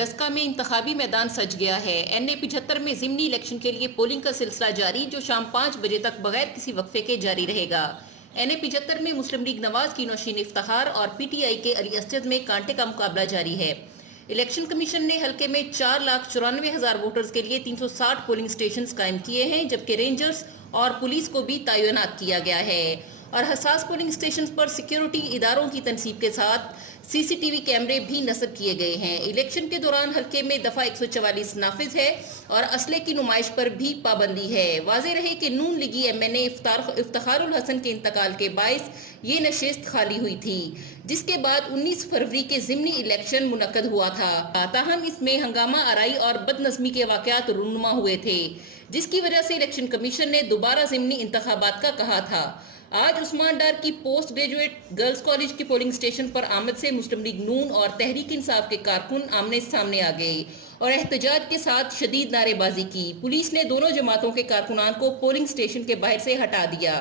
ڈسکا میں انتخابی میدان سج گیا ہے۔ NA-75 میں ضمنی الیکشن کے لیے پولنگ کا سلسلہ جاری، جو شام 5 بجے تک بغیر کسی وقفے کے جاری رہے گا۔ NA-75 میں مسلم لیگ نواز کی نوشین افتخار اور PTI کے علی اسجد میں کانٹے کا مقابلہ جاری ہے۔ الیکشن کمیشن نے حلقے میں 4,94,000 ووٹرز کے لیے 360 پولنگ سٹیشنز قائم کیے ہیں، جبکہ رینجرز اور پولیس کو بھی تعینات کیا گیا ہے اور حساس پولنگ سٹیشنز پر سیکیورٹی اداروں کی تنصیب کے ساتھ CCTV کیمرے بھی نصب کیے گئے ہیں۔ الیکشن کے دوران حلقے میں دفعہ 144 نافذ ہے اور اسلحے کی نمائش پر بھی پابندی ہے۔ واضح رہے کہ نون لیگی MNA افتخار الحسن کے انتقال کے باعث یہ نشست خالی ہوئی تھی، جس کے بعد 19 فروری کے ضمنی الیکشن منعقد ہوا تھا۔ تاہم اس میں ہنگامہ آرائی اور بد نظمی کے واقعات رونما ہوئے تھے، جس کی وجہ سے الیکشن کمیشن نے دوبارہ ضمنی انتخابات کا کہا تھا۔ آج عثمان ڈار کی پوسٹ گریجویٹ گرلز کالج کی پولنگ سٹیشن پر آمد سے مسلم لیگ نون اور تحریک انصاف کے کارکن آمنے سامنے آ گئے اور احتجاج کے ساتھ شدید نعرے بازی کی۔ پولیس نے دونوں جماعتوں کے کارکنان کو پولنگ سٹیشن کے باہر سے ہٹا دیا۔